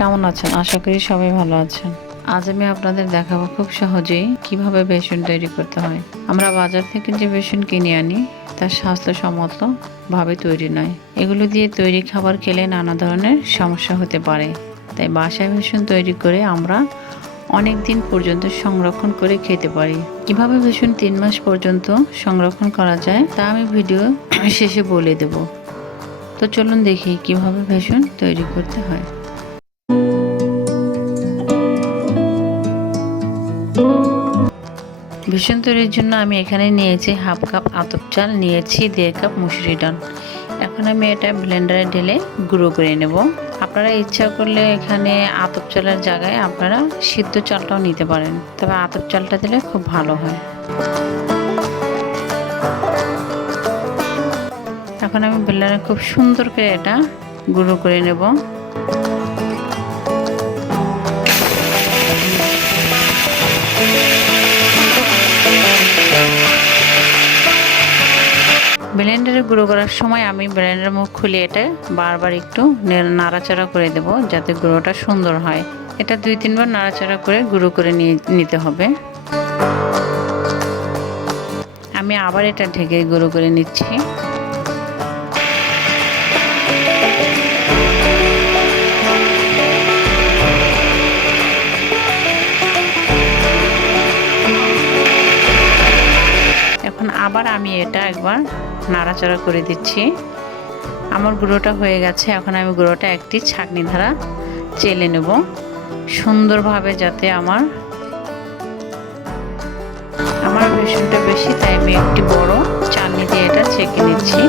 কেমন আছেন? আশা করি সবাই ভালো আছেন। আজ আমি আপনাদের দেখাবো খুব সহজেই কিভাবে বেসন তৈরি করতে হয়। আমরা বাজার থেকে যে বেসন কিনে আনি তা স্বাস্থ্যসম্মত ভাবে তৈরি নয়। এগুলো দিয়ে তৈরি খাবার খেলে নানা ধরনের সমস্যা হতে পারে। তাই বাসায় বেসন তৈরি করে আমরা অনেক দিন পর্যন্ত সংরক্ষণ করে খেতে পারি। কিভাবে বেসন 3 মাস পর্যন্ত সংরক্ষণ করা যায় তা আমি ভিডিও শেষে বলে দেব। তো চলুন দেখি কিভাবে বেসন তৈরি করতে হয়। বেসন তৈরির জন্য আমি এখানে নিয়েছি হাফ কাপ আতপ চাল, নিয়েছি 1.5 কাপ মুসুরি ডাল। এখন আমি এটা ব্লেন্ডারে ঢেলে গুঁড়ো করে নেব। আপনারা ইচ্ছা করলে এখানে আতপ চালের জায়গায় আপনারা সিদ্ধ চালটাও নিতে পারেন, তবে আতপ চালটা দিলে খুব ভালো হয়। এখন আমি ব্লেন্ডারে খুব সুন্দর করে এটা গুঁড়ো করে নেব। ব্লেন্ডারে গুঁড়ো করার সময় আমি ব্লেন্ডারের মুখ খুলে এটা বারবার একটু নাড়াচাড়া করে দেব যাতে গুঁড়োটা সুন্দর হয়। এটা 2-3 বার নাড়াচাড়া করে গুঁড়ো করে নিতে হবে। আমি আবার এটা ঢেকে গুঁড়ো করে নিচ্ছি। এখন আবার আমি এটা একবার নাড়াচাড়া করে দিচ্ছি। আমার গুঁড়োটা হয়ে গেছে। এখন আমি গুঁড়োটা একটি ছাঁকনি দ্বারা চেলে নেব সুন্দরভাবে, যাতে আমার বেসনটা বেশি, তাই আমি একটি বড় চালনি দিয়ে এটা ছেঁকে নিচ্ছি।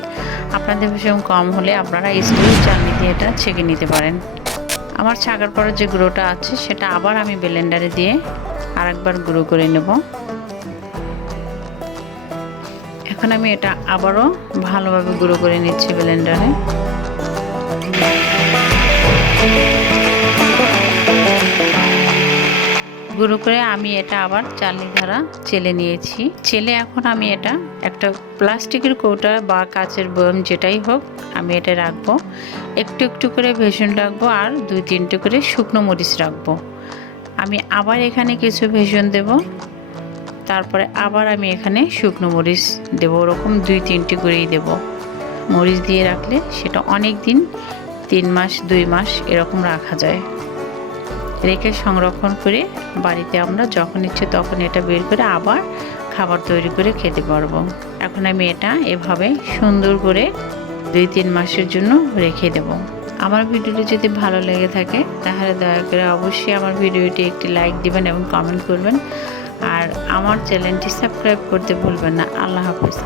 আপনাদের বেসন কম হলে আপনারা স্টিল চালনি দিয়ে এটা ছেঁকে নিতে পারেন। আমার ছাঁকার পরে যে গুঁড়োটা আছে সেটা আবার আমি ব্লেন্ডারে দিয়ে আরেকবার গুঁড়ো করে নেব। এখন আমি এটা আবারও ভালোভাবে গুঁড়ো করে নিচ্ছি ব্লেন্ডারে। গুঁড়ো করে আমি এটা আবার চালনি দ্বারা চেলে নিয়েছি। চেলে এখন আমি এটা একটা প্লাস্টিকের কৌটা বা কাচের বয়ম যেটাই হোক আমি এটা রাখবো। একটু একটু করে বেসন রাখবো আর 2-3টে করে শুকনো মরিচ রাখবো। আমি আবার এখানে কিছু বেসন দেব, তারপরে আবার আমি এখানে শুকনো মরিচ দেবো। ওরকম 2-3টে করেই দেব। মরিচ দিয়ে রাখলে সেটা অনেক দিন 3 মাস 2 মাস এরকম রাখা যায়। রেখে সংরক্ষণ করে বাড়িতে আমরা যখন ইচ্ছে তখন এটা বের করে আবার খাবার তৈরি করে খেতে পারবো। এখন আমি এটা এভাবে সুন্দর করে 2-3 মাসের জন্য রেখে দেব। আমার ভিডিওটি যদি ভালো লেগে থাকে তাহলে দয়া করে অবশ্যই আমার ভিডিওটি একটি লাইক দিবেন এবং কমেন্ট করবেন, আর আমার চ্যানেলটি সাবস্ক্রাইব করতে ভুলবেন না। আল্লাহ হাফেজ।